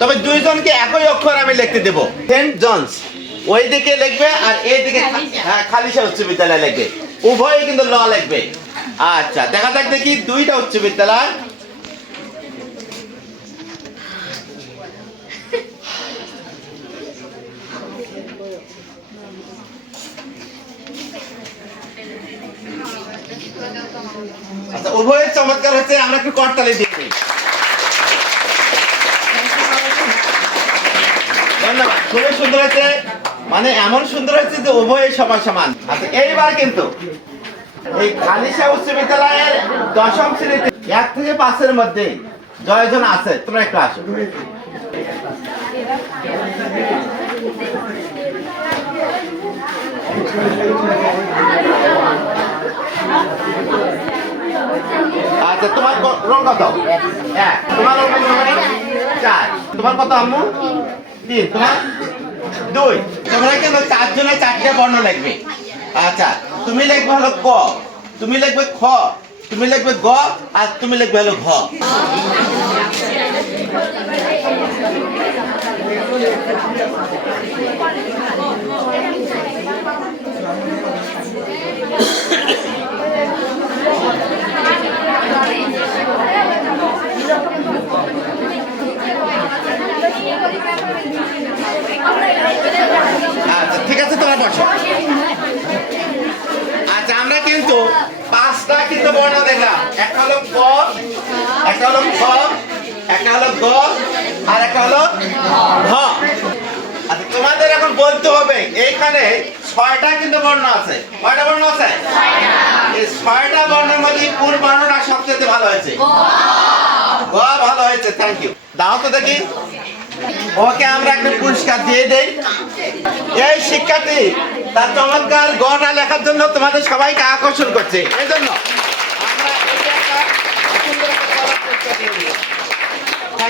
তবে দুইজনকে একই অক্ষর আমি লিখতে দেবো। Saint John's. ওই দিকে লিখবে আর এই দিকে হ্যাঁ খালিশা উচ্চ বিদ্যালয় লিখবে। উভয়ই কিন্তু ল লিখবে। আচ্ছা দেখা যাক দেখি দুইটা উচ্চ বিদ্যালয়। আচ্ছা উভয়ের চমৎকার হচ্ছে আমরা একটু করতালি দিই ধন্যবাদ খুবই সুন্দর হয়েছে। মানে এমন সুন্দর হয়েছে যে উভয় সমান সমান। আচ্ছা এইবার কিন্তু এই খালিশা উচ্চ বিদ্যালয়ের দশম শ্রেণীতে এক থেকে পাঁচের মধ্যে জয়জন আছে। তোমরা একটু আসো। আচ্ছা তোমার রোল কত? এক। তোমার কত? চার। তোমার কত, আম্মু? তিন। তোমার? দুই, তোমরা কেন চারজনে চারটে বর্ণ লিখবে। আচ্ছা তুমি লিখবে হলো ক, তুমি লিখবে খ, তুমি লিখবে গ, আর তুমি লিখবে হলো ঘ আচ্ছা ঠিক আছে, তোমরা বসো। আচ্ছা আমরা কিন্তু পাঁচটা কিন্তু বর্ণ দেখলাম। একটা হলো ক, একটা হলো খ, একটা হলো গ, আর একটা হলো ঘ। আচ্ছা তোমাদের এখন বলতে হবে, এইখানে ছয়টা কিন্তু বর্ণ আছে। কয়টা বর্ণ আছে? এই ছয়টা বর্ণের মধ্যে কোন বর্ণটা সবচেয়ে ভালো হয়েছে? ভালো হয়েছে থ্যাংক ইউ দাও তো দেখি। ওকে আমরা একটা পুরস্কার দিয়ে দেই। এই শিক্ষার্থী, তার চমৎকার গটা লেখার জন্য তোমাদের সবাইকে আকর্ষণ করছে। এই জন্য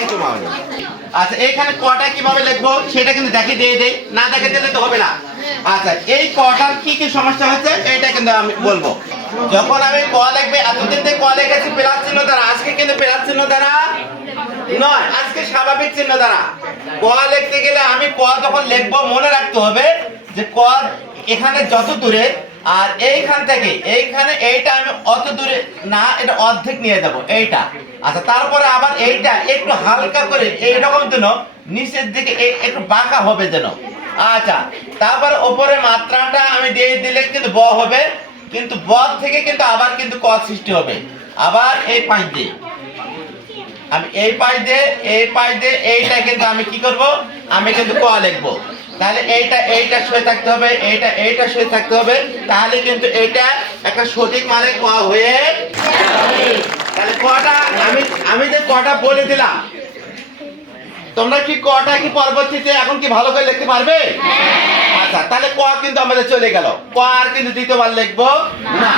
দিয়ে। আচ্ছা এখানে কটা কীভাবে লিখব সেটা কিন্তু দেখে দিয়ে দেই। না দেখে দিলে তো হবে না। আচ্ছা এই কটার কি কি সমস্যা হচ্ছে, এটা কিন্তু আমি বলব। যখন আমি ক লিখবে, এতদিন থেকে ক লিখেছি প্লাস চিহ্ন দ্বারা, আজকে কিন্তু প্লাস চিহ্ন দ্বারা নয়, আজকে স্বাভাবিক চিহ্ন দ্বারা। ক লিখতে গেলে আমি ক যখন লিখব, মনে রাখতে হবে যে ক এখানে যত দূরে, আর এইখান থেকে, এইখানে এইটা আমি অত দূরে, না, এটা অর্ধেক নিয়ে যাব এইটা। আচ্ছা তারপরে আবার এইটা একটু হালকা করে, এইরকম যেন নিচের দিকে একটু বাঁকা হবে যেন। আচ্ছা তারপরে ওপরে মাত্রাটা আমি দিয়ে দিলে কিন্তু ব হবে। কিন্তু ব থেকে কিন্তু আবার কিন্তু ক সৃষ্টি হবে। আবার এই পাঁচ দিয়ে। আমি এই পাশ দিয়ে, এই পাশ দিয়ে, এইটা কিন্তু আমি কি করব? আমি কিন্তু ক লিখব। তাহলে এইটা এইটা সই থাকতে হবে, এইটা এইটা সই থাকতে হবে। তাহলে কিন্তু এইটা একটা সঠিক মানে ক হয়ে তাহলে কটা, আমি আমি যে কটা বলে দিলাম, তোমরা কি কটা কি পরবর্তীতে এখন কি ভালো করে লিখতে পারবে? আচ্ছা তাহলে ক কিন্তু আমাদের চলে গেল। ক আর কিন্তু দ্বিতীয়বার লিখব? না।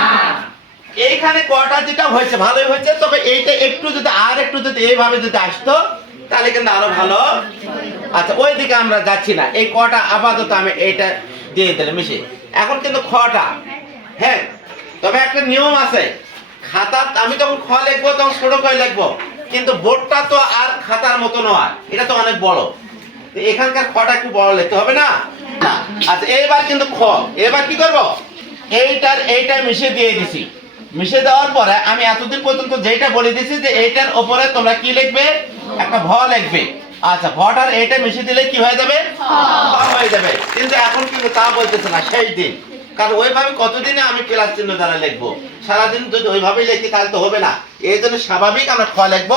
এইখানে কটা যেটা হয়েছে, ভালোই হয়েছে, তবে এইটা একটু যদি, আর একটু যদি এইভাবে যদি আসতো, তাহলে কিন্তু আরও ভালো। আচ্ছা ওই দিকে আমরা যাচ্ছি না। এই কটা আপাতত আমি এইটা দিয়ে দিলাম, মিশে। এখন কিন্তু খটা। হ্যাঁ তবে একটা নিয়ম আছে। খাতা, আমি যখন খ লিখব, তখন ছোট করে লিখব। কিন্তু বোর্ডটা তো আর খাতার মতো নয়। এটা তো অনেক বড়। এখানকার খটা একটু বড় লিখতে হবে না। আচ্ছা এবার কিন্তু খ। এবার কি করব? এইটার এইটা মিশিয়ে দিয়ে দিছি। মিশিয়ে দেওয়ার পরে আমি এতদিন পর্যন্ত যেটা বলে দিছি যে এইটার উপরে তোমরা কি লিখবে? একটা ভ লিখবে। আচ্ছা ভটার এইটা মিশিয়ে দিলে কি হয়ে যাবে? খ হয়ে যাবে। কিন্তু এখন কিন্তু তা বলতেছে না সেই দিন। কারণ ওইভাবে কতদিনে আমি প্লাস চিহ্ন দ্বারা লিখব? সারাদিন যদি ওইভাবেই লিখি তাহলে তো হবে না। এই জন্য স্বাভাবিক আমরা খ লিখব।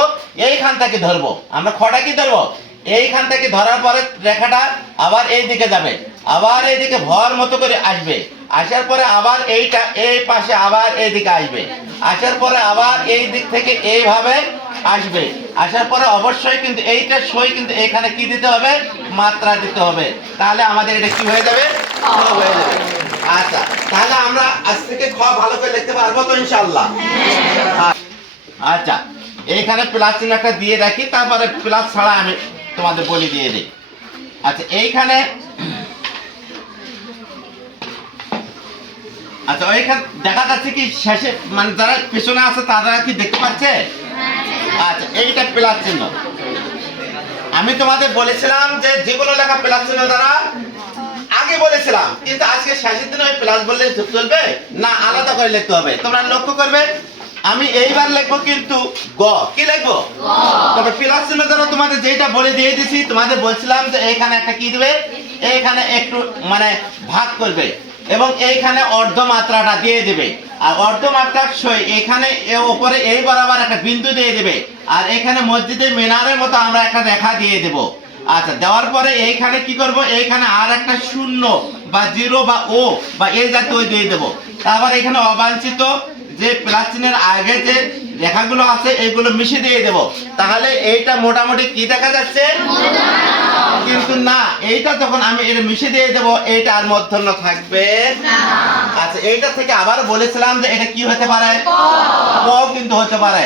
এইখান থেকে ধরবো। আমরা খটা কি ধরবো? এইখান থেকে ধরার পরে রেখাটা আবার এই দিকে যাবে। আবার এইদিকে ভর মতো করে আসবে। আসার পরে আবার এইটা এই পাশে আবার এইদিকে আসবে। আসার পরে আবার এই দিক থেকে এইভাবে আসবে। আসার পরে অবশ্যই কিন্তু এইটা সই কিন্তু এখানে কি দিতে হবে? মাত্রা দিতে হবে। তাহলে আমাদের এটা কি হয়ে যাবে? হয়ে যাবে। আচ্ছা তাহলে আমরা আজ থেকে খ ভালো করে লিখতে পারব তো ইনশাল্লাহ আচ্ছা এইখানে প্লাস চিহ্ন একটা দিয়ে রাখি তারপরে প্লাস ছাড়া আমি তোমাদের বলি দিয়ে দিই। আচ্ছা এইখানে আচ্ছা দেখা যাচ্ছে কি শেষে মানে যারা পেছনে আছে, তারা কি দেখতে পাচ্ছে? আচ্ছা এইটা প্লাস চিহ্ন। আমি তোমাদের বলেছিলাম যে যে কোনো লেখা প্লাস চিহ্ন দ্বারা, আগে বলেছিলাম, কিন্তু আজকে শেষের দিনে ওই প্লাস বললে চলবে না, আলাদা করে লিখতে হবে। তোমরা লক্ষ্য করবে আমি এইবার লিখব কিন্তু গ। কি লিখব? তবে প্লাস চিহ্ন দ্বারা তোমাদের যেটা বলে দিয়ে দিছি তোমাদের বলছিলাম যে এইখানে একটা কি দিবে? এইখানে একটু মানে ভাগ করবে এবং এইখানে অর্ধ মাত্রাটা দিয়ে দেবে। আর অর্ধ মাত্রার সই এখানে এ উপরে এই বরাবর একটা বিন্দু দিয়ে দেবে। আর এখানে মসজিদের মিনারের মতো আমরা একটা রেখা দিয়ে দেব। আচ্ছা দেওয়ার পরে এইখানে কি করব? এইখানে আর একটা শূন্য বা জিরো বা ও বা এই জাতীয় দিয়ে দেব। তারপর এখানে অবাঞ্ছিত যে প্লাস্টিনের আগে যে রেখাগুলো আছে এগুলো মিশে দিয়ে দেব। তাহলে এইটা মোটামুটি কি দেখা যাচ্ছে? কিন্তু না এইটা যখন আমি এটা মিশে দিয়ে দেব এইটা আর মধ্যন্ন থাকবে আচ্ছা এইটা থেকে আবার বলেছিলাম যে এটা কি হতে পারে? ক। কিন্তু হতে পারে।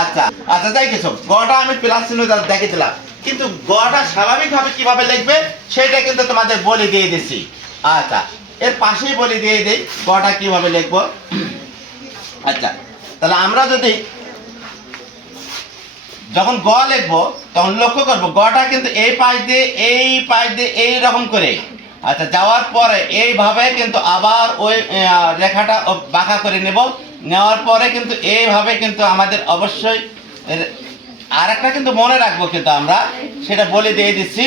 আচ্ছা আচ্ছা যাই কিছু। গটা আমি প্লাস চিহ্ন দ্বারা দেখেছিলাম কিন্তু গটা স্বাভাবিকভাবে কীভাবে লিখবে সেটা কিন্তু তোমাদের বলে দিয়ে দিছি আচ্ছা এর পাশেই বলে দিয়ে দিই গটা কীভাবে লিখব? আচ্ছা তাহলে আমরা যদি যখন গ লিখব, তখন লক্ষ্য করব, গটা কিন্তু এই পাশ দিয়ে, এই পাশ দিয়ে, এই রকম করে। আচ্ছা যাওয়ার পরে এইভাবে কিন্তু আবার ওই রেখাটা বাঁকা করে নেব। নেওয়ার পরে কিন্তু এইভাবে কিন্তু আমাদের অবশ্যই আর একটা কিন্তু মনে রাখব কিন্তু আমরা, সেটা বলে দিয়ে দিচ্ছি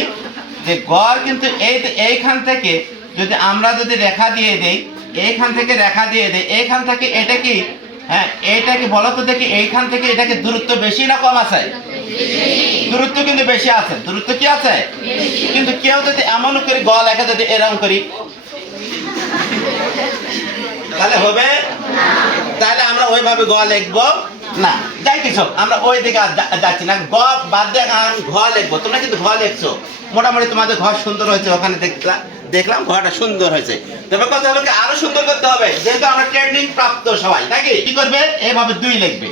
যে গড় কিন্তু এই, এইখান থেকে যদি আমরা যদি রেখা দিয়ে দেই, এইখান থেকে রেখা দিয়ে দেই, এইখান থেকে এটা কি হ্যাঁ এইটা কি বলো তো দেখি, এইখান থেকে এটাকে দূরত্ব বেশি না কম আছে? দূরত্ব কিন্তু বেশি আছে। দূরত্ব কি আছে? কিন্তু কেউ যদি এমন করে গ লেখা যদি এরকম করি, তাহলে হবে? তাহলে আমরা ওইভাবে গ লিখব? না, যাই কিছু আমরা ওই দিকে যাচ্ছি না। গ বাদ দিয়ে ঘ লিখব। তোমরা কিন্তু ঘ লিখছো। মোটামুটি তোমাদের ঘর সুন্দর হয়েছে ওখানে দেখলাম দেখলাম ঘরটা সুন্দর হয়েছে। তবে কথা হলো আরও সুন্দর করতে হবে, যেহেতু আমরা ট্রেনিং প্রাপ্ত সবাই, নাকি? কি করবে? এইভাবে দুই লিখবে।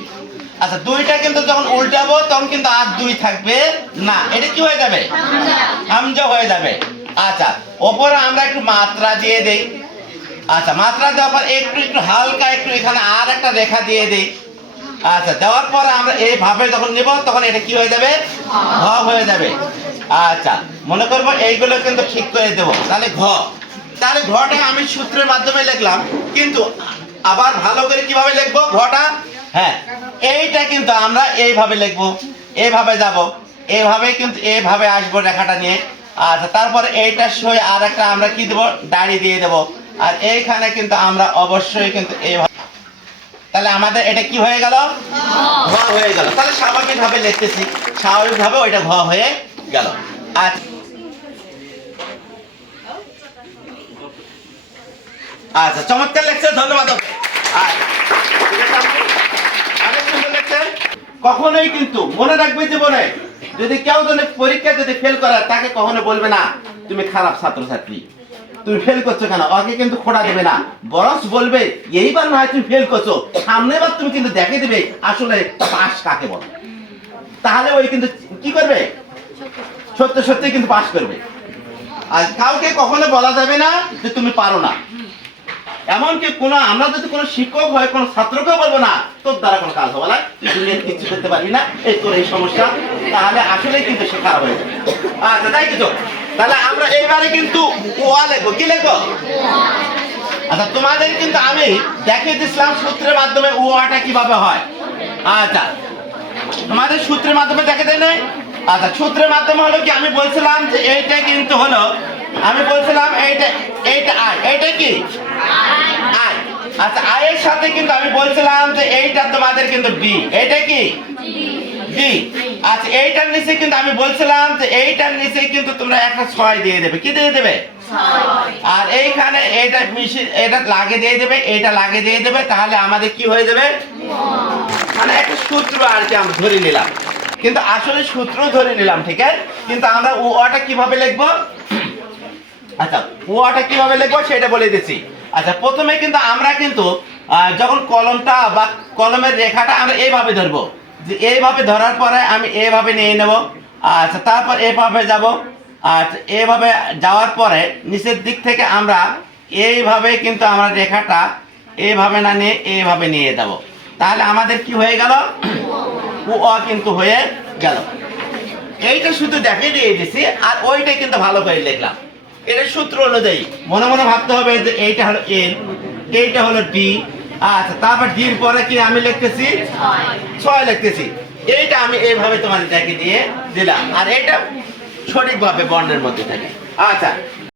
আচ্ছা দুইটা কিন্তু যখন উল্টাবো, তখন কিন্তু আর দুই থাকবে না। এটা কি হয়ে যাবে? হামজা হয়ে যাবে। আচ্ছা ওপরে আমরা একটু মাত্রা দিয়ে দেই। আচ্ছা মাত্রা দেওয়ার পর একটু একটু হালকা একটু এখানে আর একটা রেখা দিয়ে দিই। আচ্ছা দেওয়ার পরে আমরা এইভাবে যখন নেব, তখন এটা কি হয়ে যাবে? ঘ হয়ে যাবে। আচ্ছা মনে করব এইগুলো কিন্তু ঠিক করে দেব। তাহলে ঘ। তাহলে ঘটা আমি সূত্রের মাধ্যমে লিখলাম কিন্তু আবার ভালো করে কীভাবে লিখব ঘটা? হ্যাঁ এইটা কিন্তু আমরা এইভাবে লিখব এইভাবে যাব এইভাবে কিন্তু এইভাবে আসব রেখাটা নিয়ে। আচ্ছা তারপরে এইটার সই আর একটা আমরা কি দেবো? দাড়ি দিয়ে দেবো। আর এইখানে কিন্তু আমরা অবশ্যই কিন্তু এইভাবে তাহলে আমাদের এটা কি হয়ে গেল? ঘ হয়ে গেল। তাহলে স্বাভাবিকভাবে লিখতেছি। স্বাভাবিকভাবে ওইটা ঘ হয়ে গেল। আচ্ছা আচ্ছা চমৎকার লেখছে ধন্যবাদ। কখনোই কিন্তু মনে রাখবে জীবনে, যদি কেউ যদি পরীক্ষা যদি ফেল করে, তাকে কখনো বলবে না, তুমি খারাপ ছাত্রছাত্রী। তুমি ফেল করছ কেন? ওকে কিন্তু খোড়া দেবে না। বরং বলবে, এইবার না হয় তুমি ফেল করছ। সামনে বার তুমি কিন্তু দেখে দেবে আসলে পাস কাকে বলে? তাহলে ওই কিন্তু কি করবে? সত্য, সত্যি কিন্তু পাস করবে। আর কাউকে কখনো বলা যাবে না যে তুমি পারো না। এমনকি কোনো, আমরা যদি কোনো শিক্ষক হয়, কোনো ছাত্রকেও বলব না, তোর দ্বারা কোনো কাজ হবে না, তুই দুনিয়ার কিছু করতে পারবি না, এই তোর এই সমস্যা, তাহলে আসলে কিন্তু সে খারাপ হয়ে যাবে। আচ্ছা তাই কিছু তাহলে আমরা এইবারে কিন্তু ওয়া লেখো, কি লেখো? আচ্ছা তোমাদের কিন্তু আমি দেখিয়ে দিছিলাম সূত্রের মাধ্যমে ওয়াটা কীভাবে হয়। আচ্ছা তোমাদের সূত্রের মাধ্যমে দেখে দেয় নাই? আচ্ছা সূত্রের মাধ্যমে হলো কি? আমি বলছিলাম যে এইটা কিন্তু হলো, আমি বলছিলাম এইটা এইটা আয়, এইটা কি? আয়। আচ্ছা আয়ের সাথে কিন্তু আমি বলছিলাম যে এইটা তোমাদের কিন্তু বি, এইটা কি? বি। আচ্ছা এইটার নিচে কিন্তু আমি বলছিলাম যে এইটার নিচে কিন্তু তোমরা একটা ছয় দিয়ে দেবে। কি দিয়ে দেবে? আর এইখানে এটা মিশি, এটা লাগে দিয়ে দেবে, এটা লাগে দিয়ে দেবে, তাহলে আমাদের কি হয়ে যাবে? মানে একটা সূত্র আর কি আমরা ধরে নিলাম। কিন্তু আসলে সূত্র ধরে নিলাম, ঠিক আছে? কিন্তু আমরা ওটা কীভাবে লিখব? আচ্ছা ওটা কীভাবে লিখব সেটা বলে দিচ্ছি। আচ্ছা প্রথমে কিন্তু আমরা কিন্তু যখন কলমটা বা কলমের রেখাটা আমরা এইভাবে ধরবো, যে এইভাবে ধরার পরে আমি এইভাবে নিয়ে নেব আচ্ছা তারপর এইভাবে যাব আচ্ছা এইভাবে যাওয়ার পরে নিচের দিক থেকে আমরা এইভাবে কিন্তু আমরা রেখাটা এইভাবে না নিয়ে এইভাবে নিয়ে যাব। তাহলে আমাদের কি হয়ে গেল? ও অ কিন্তু হয়ে গেল। এইটা শুধু দেখে দিয়ে দিছি আর ওইটা কিন্তু ভালো করে লিখলাম। এটা সূত্র অনুযায়ী মনে মনে ভাবতে হবে যে এইটা হলো এন এইটা হলো ডি আচ্ছা তারপর ডির পরে কি আমি লিখতেছি? ছয় লিখতেছি। এইটা আমি এইভাবে তোমাদের দেখে দিয়ে দিলাম। আর এটা সঠিকভাবে বর্ণের মধ্যে থাকে। আচ্ছা